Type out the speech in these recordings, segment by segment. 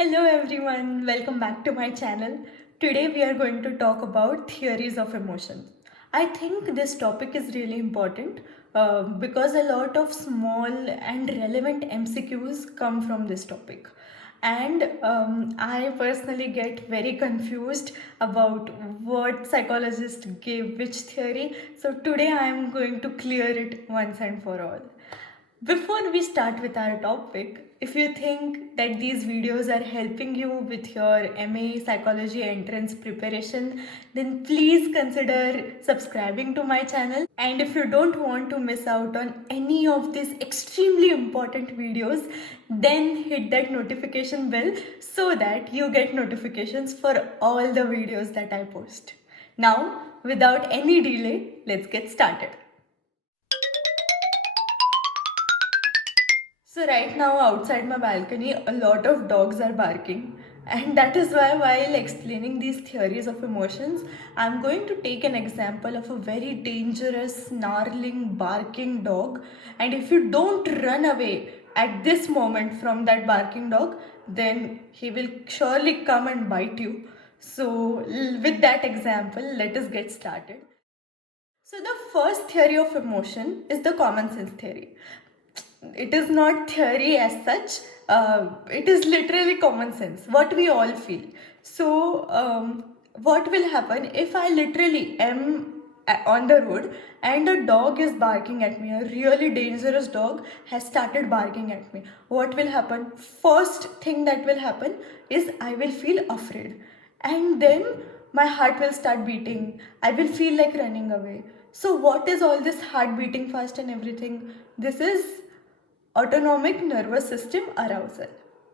Hello everyone, welcome back to my channel. Today we are going to talk about theories of emotion. I think this topic is really important because a lot of small and relevant MCQs come from this topic. And I personally get very confused about what psychologists gave which theory. So today I am going to clear it once and for all. Before we start with our topic, if you think that these videos are helping you with your MA Psychology entrance preparation, then please consider subscribing to my channel. And if you don't want to miss out on any of these extremely important videos, then hit that notification bell so that you get notifications for all the videos that I post. Now, without any delay, let's get started. So right now outside my balcony, a lot of dogs are barking, and that is why while explaining these theories of emotions, I'm going to take an example of a very dangerous, snarling, barking dog. And if you don't run away at this moment from that barking dog, then he will surely come and bite you. So with that example, let us get started. So the first theory of emotion is the common sense theory. It is not theory as such, it is literally common sense, what we all feel. So what will happen if I literally am on the road and a dog is barking at me, a really dangerous dog has started barking at me? What will happen? First thing that will happen is I will feel afraid, and then my heart will start beating, I will feel like running away. So what is all this heart beating fast and everything? This is autonomic nervous system arousal.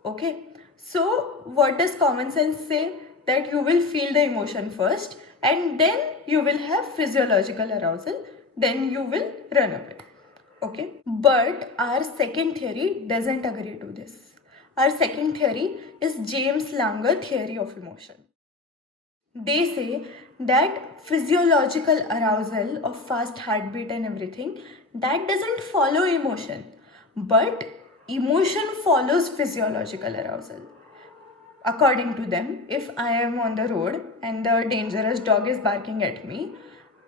Okay, so what does common sense say? That you will feel the emotion first, and then you will have physiological arousal, then you will run away. Okay, but our second theory doesn't agree to this. Our second theory is James Lange theory of emotion. They say that physiological arousal of fast heartbeat and everything, that doesn't follow emotion, but emotion follows physiological arousal. According to them, if I am on the road and the dangerous dog is barking at me,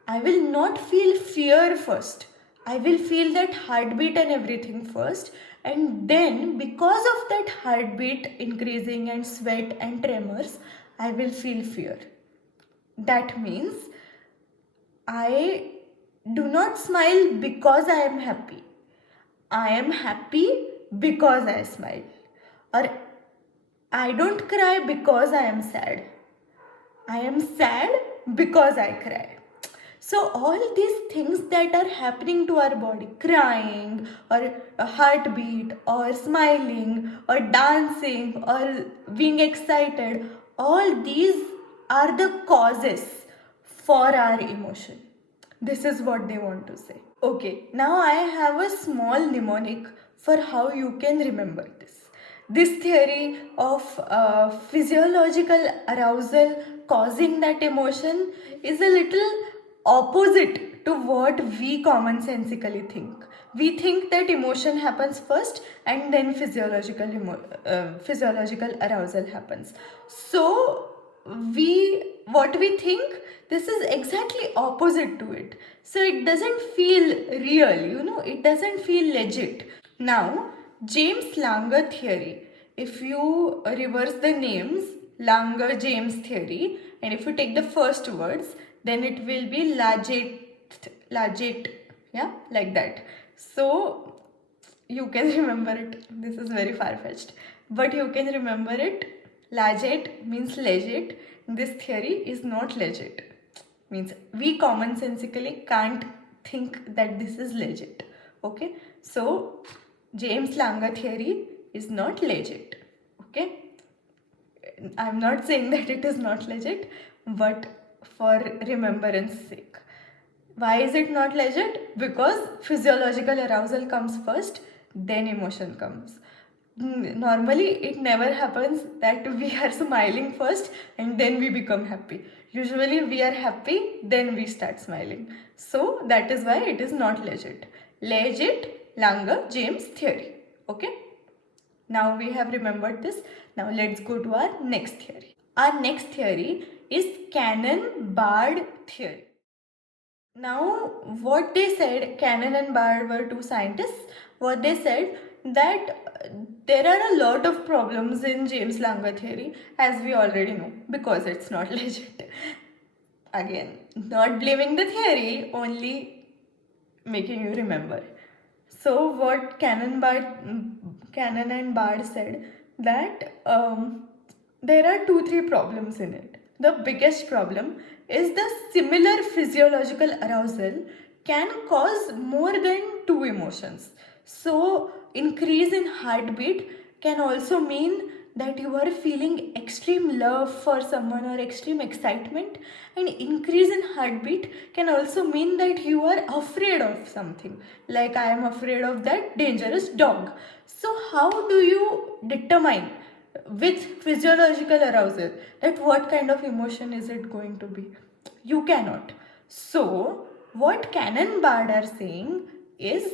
I will not feel fear first. I will feel that heartbeat and everything first, and then because of that heartbeat increasing and sweat and tremors, I will feel fear. That means I do not smile because I am happy. I am happy because I smile. Or I don't cry because I am sad. I am sad because I cry. So all these things that are happening to our body, crying or a heartbeat or smiling or dancing or being excited, all these are the causes for our emotion. This is what they want to say. Okay, now I have a small mnemonic for how you can remember this. This theory of physiological arousal causing that emotion is a little opposite to what we commonsensically think. We think that emotion happens first and then physiological arousal happens. So what we think, this is exactly opposite to it. So it doesn't feel real, it doesn't feel legit. Now, James Lange theory, if you reverse the names, Lange James theory, and if you take the first words, then it will be Laget, yeah, like that. So you can remember it. This is very far-fetched, but you can remember it. Laget means legit. This theory is not legit. Means we commonsensically can't think that this is legit. Okay, so James Lange theory is not legit. Okay, I'm not saying that it is not legit, but for remembrance sake. Why is it not legit? Because physiological arousal comes first, then emotion comes. Normally, it never happens that we are smiling first and then we become happy. Usually, we are happy, then we start smiling. So, that is why it is not legit. Legit, Lange James theory. Okay? Now we have remembered this. Now let's go to our next theory. Our next theory is Cannon-Bard theory. Now, what they said, Cannon and Bard were two scientists. What they said that there are a lot of problems in James Lange theory, as we already know, because it's not legit. Again, not blaming the theory, only making you remember. So, what Cannon and Bard said that there are 2-3 problems in it. The biggest problem is the similar physiological arousal can cause more than two emotions. So, increase in heartbeat can also mean that you are feeling extreme love for someone or extreme excitement, and increase in heartbeat can also mean that you are afraid of something, like I am afraid of that dangerous dog. So how do you determine with physiological arousal that what kind of emotion is it going to be? You cannot. So what Cannon Bard are saying is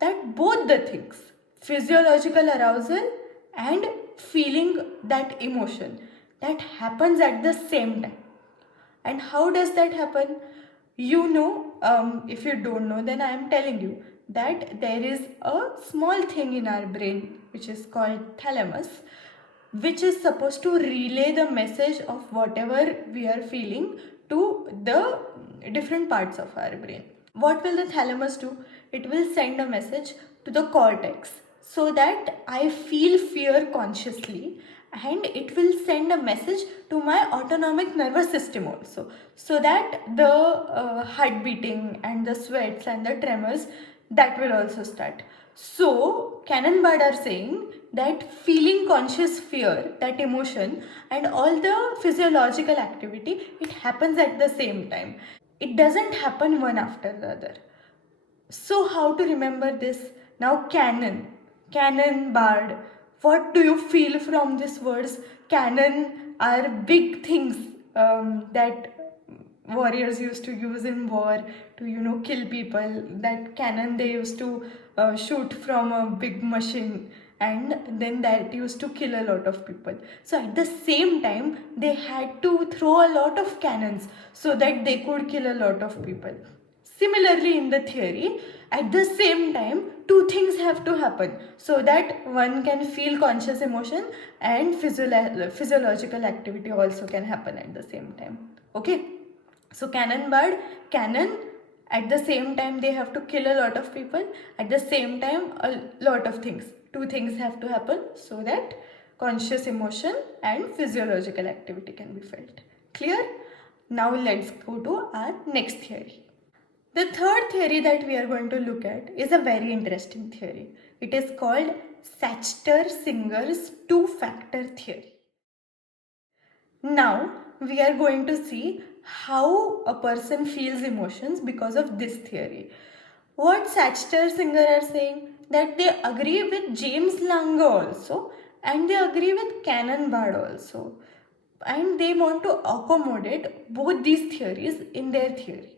that both the things, physiological arousal and feeling that emotion, that happens at the same time. And how does that happen? You know, if you don't know, then I am telling you that there is a small thing in our brain which is called thalamus, which is supposed to relay the message of whatever we are feeling to the different parts of our brain. What will the thalamus do? It will send a message to the cortex so that I feel fear consciously, and it will send a message to my autonomic nervous system also, so that the heart beating and the sweats and the tremors, that will also start. So Cannon Bard are saying that feeling conscious fear, that emotion, and all the physiological activity, it happens at the same time. It doesn't happen one after the other. So how to remember this? Now Cannon, Bard. What do you feel from these words? Cannon are big things that warriors used to use in war to kill people. That cannon they used to shoot from a big machine, and then that used to kill a lot of people. So at the same time they had to throw a lot of cannons so that they could kill a lot of people. Similarly, in the theory, at the same time, two things have to happen so that one can feel conscious emotion and physiological activity also can happen at the same time. Okay, so Cannon, at the same time they have to kill a lot of people, at the same time a lot of things. Two things have to happen so that conscious emotion and physiological activity can be felt. Clear? Now let's go to our next theory. The third theory that we are going to look at is a very interesting theory. It is called Schachter-Singer's two-factor theory. Now, we are going to see how a person feels emotions because of this theory. What Schachter-Singer are saying, that they agree with James Lange also, and they agree with Cannon Bard also. And they want to accommodate both these theories in their theory.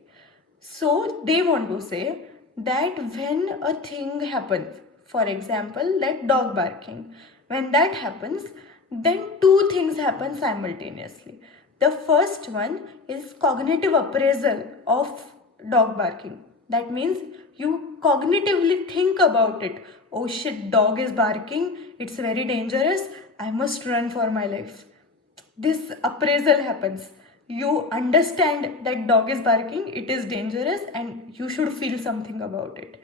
So they want to say that when a thing happens, for example, like dog barking, when that happens, then two things happen simultaneously. The first one is cognitive appraisal of dog barking. That means you cognitively think about it. Oh shit, dog is barking, it's very dangerous, I must run for my life. This appraisal happens. You understand that dog is barking, it is dangerous, and you should feel something about it.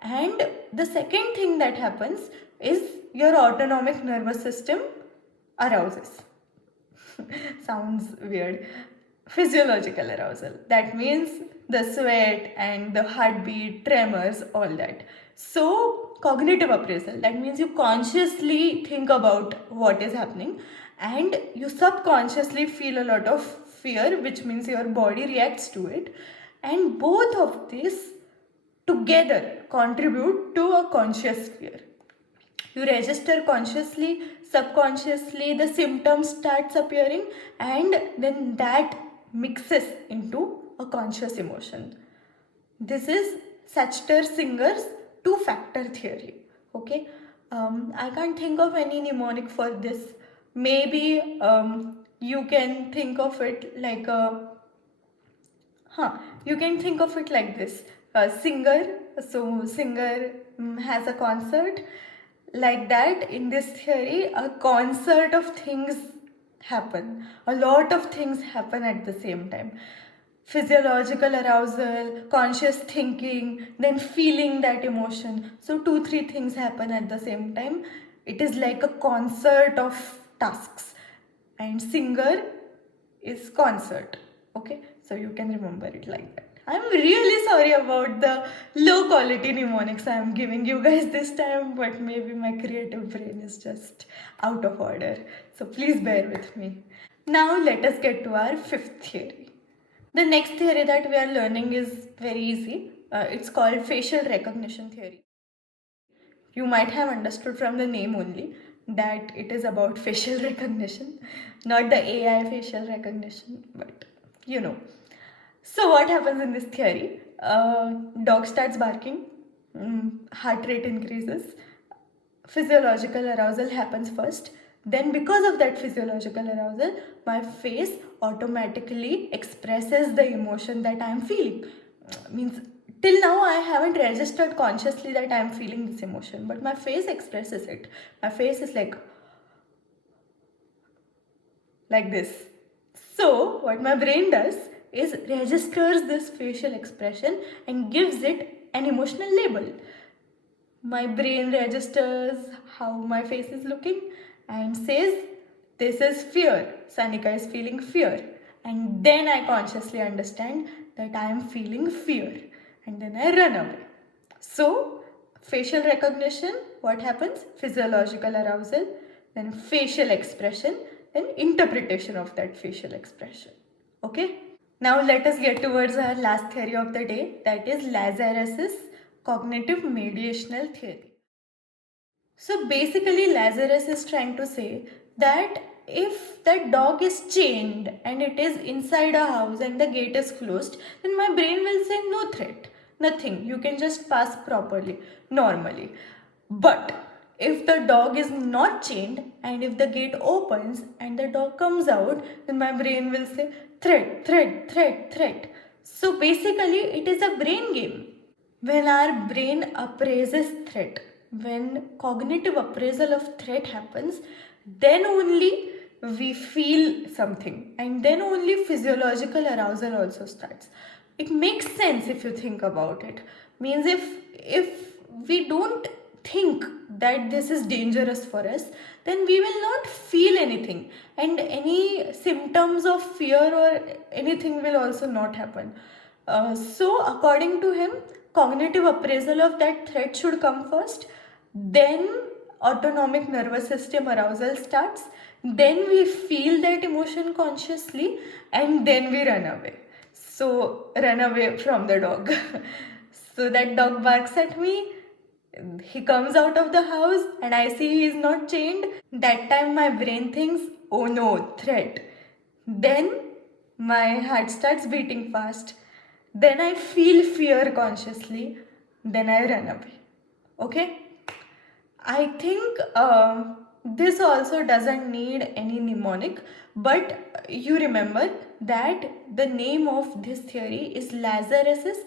And the second thing that happens is your autonomic nervous system arouses. Sounds weird. Physiological arousal. That means the sweat and the heartbeat, tremors, all that. So, cognitive appraisal. That means you consciously think about what is happening and you subconsciously feel a lot of fear, which means your body reacts to it. And both of these together contribute to a conscious fear. You register consciously, subconsciously, the symptoms starts appearing, and then that mixes into a conscious emotion. This is Schachter-Singer's two-factor theory. Okay. I can't think of any mnemonic for this. Maybe you can think of it like a, you can think of it like this. A singer, so singer has a concert. Like that, in this theory, a concert of things happen. A lot of things happen at the same time. Physiological arousal, conscious thinking, then feeling that emotion. So two, three things happen at the same time. It is like a concert of tasks. And singer is concert. Okay, so you can remember it like that. I'm really sorry about the low quality mnemonics I'm giving you guys this time, but maybe my creative brain is just out of order. So please bear with me. Now let us get to our fifth theory. The next theory that we are learning is very easy. It's called facial recognition theory. You might have understood from the name only that it is about facial recognition, not the AI facial recognition, but you know. So, what happens in this theory? Dog starts barking, heart rate increases, physiological arousal happens first. Then, because of that physiological arousal, my face automatically expresses the emotion that I am feeling. Means till now I haven't registered consciously that I am feeling this emotion, but my face expresses it. My face is like this. So, what my brain does is registers this facial expression and gives it an emotional label. My brain registers how my face is looking and says, this is fear. Sanika is feeling fear. And then I consciously understand that I am feeling fear. And then I run away. So, facial recognition, what happens? Physiological arousal, then facial expression, then interpretation of that facial expression. Okay? Now let us get towards our last theory of the day, that is Lazarus's cognitive mediational theory. So basically, Lazarus is trying to say that if that dog is chained and it is inside a house and the gate is closed, then my brain will say no threat, nothing, you can just pass properly, normally. But if the dog is not chained and if the gate opens and the dog comes out, then my brain will say threat, threat, threat, threat. So basically, it is a brain game. When our brain appraises threat, when cognitive appraisal of threat happens, then only we feel something, and then only physiological arousal also starts. It makes sense if you think about it. Means if we don't think that this is dangerous for us, then we will not feel anything, and any symptoms of fear or anything will also not happen. So, according to him, cognitive appraisal of that threat should come first, then autonomic nervous system arousal starts, then we feel that emotion consciously, and then we run away. So, run away from the dog. So, that dog barks at me, he comes out of the house, and I see he is not chained. That time, my brain thinks, oh no, threat. Then my heart starts beating fast. Then I feel fear consciously. Then I run away. Okay? I think this also doesn't need any mnemonic, but you remember that the name of this theory is Lazarus's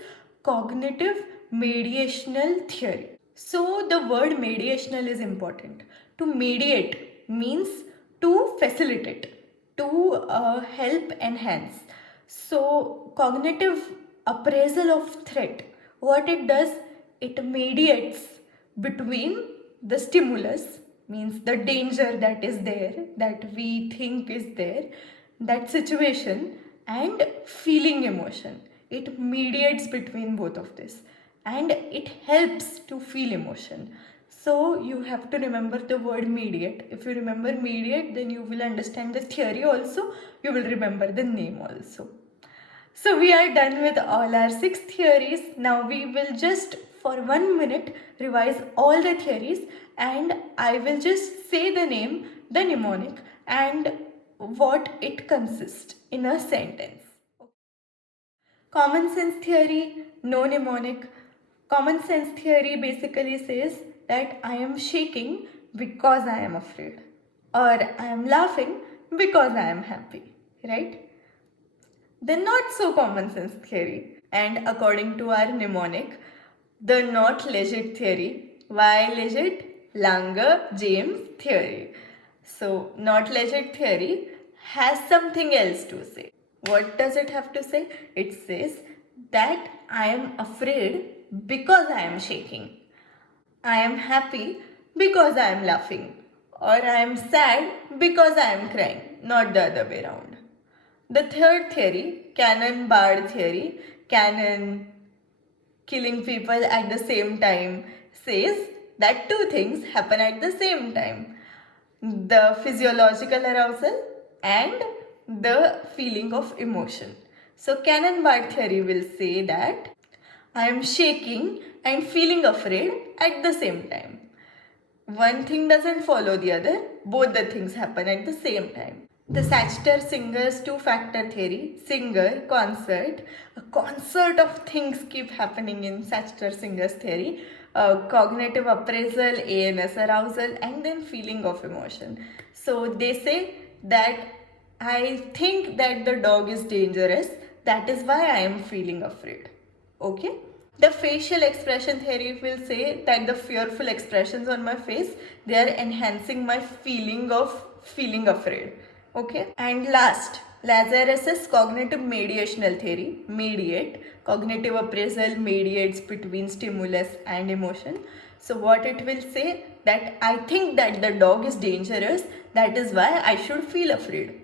cognitive mediational theory. So the word mediational is important. To mediate means to facilitate, to help enhance. So cognitive appraisal of threat, what it does, it mediates between the stimulus, means the danger that is there, that we think is there, that situation, and feeling emotion. It mediates between both of this and it helps to feel emotion. So you have to remember the word mediate. If you remember mediate, then you will understand the theory also, you will remember the name also. So we are done with all our 6 theories. Now we will just for 1 minute revise all the theories, and I will just say the name, the mnemonic, and what it consists in a sentence. Common sense theory, no mnemonic. Common sense theory basically says that I am shaking because I am afraid, or I am laughing because I am happy, right? The not so common sense theory, and according to our mnemonic, the not legit theory. Why legit? Langer James theory. So, not legit theory has something else to say. What does it have to say? It says that I am afraid because I am shaking. I am happy because I am laughing. Or I am sad because I am crying, not the other way around. The third theory, Cannon-Bard theory, Cannon killing people at the same time, says that two things happen at the same time: the physiological arousal and the feeling of emotion. So, Cannon-Bard theory will say that I am shaking and feeling afraid at the same time. One thing doesn't follow the other, both the things happen at the same time. The Schachter-Singer's two-factor theory, Singer, concert, a concert of things keep happening in Schachter-Singer's theory, cognitive appraisal, ANS arousal, and then feeling of emotion. So they say that I think that the dog is dangerous, that is why I am feeling afraid. Okay? The facial expression theory will say that the fearful expressions on my face, they are enhancing my feeling of feeling afraid. Okay? And last, Lazarus's cognitive mediational theory, mediate, cognitive appraisal mediates between stimulus and emotion. So what it will say, that I think that the dog is dangerous, that is why I should feel afraid.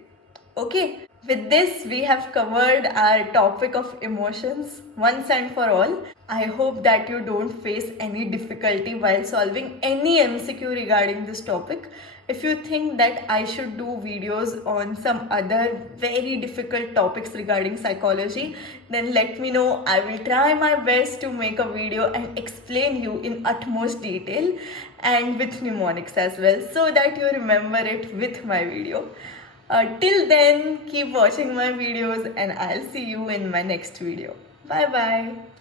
Okay, with this we have covered our topic of emotions once and for all. I hope that you don't face any difficulty while solving any MCQ regarding this topic. If you think that I should do videos on some other very difficult topics regarding psychology, then let me know. I will try my best to make a video and explain you in utmost detail and with mnemonics as well, so that you remember it with my video. Till then, keep watching my videos and I'll see you in my next video. Bye bye.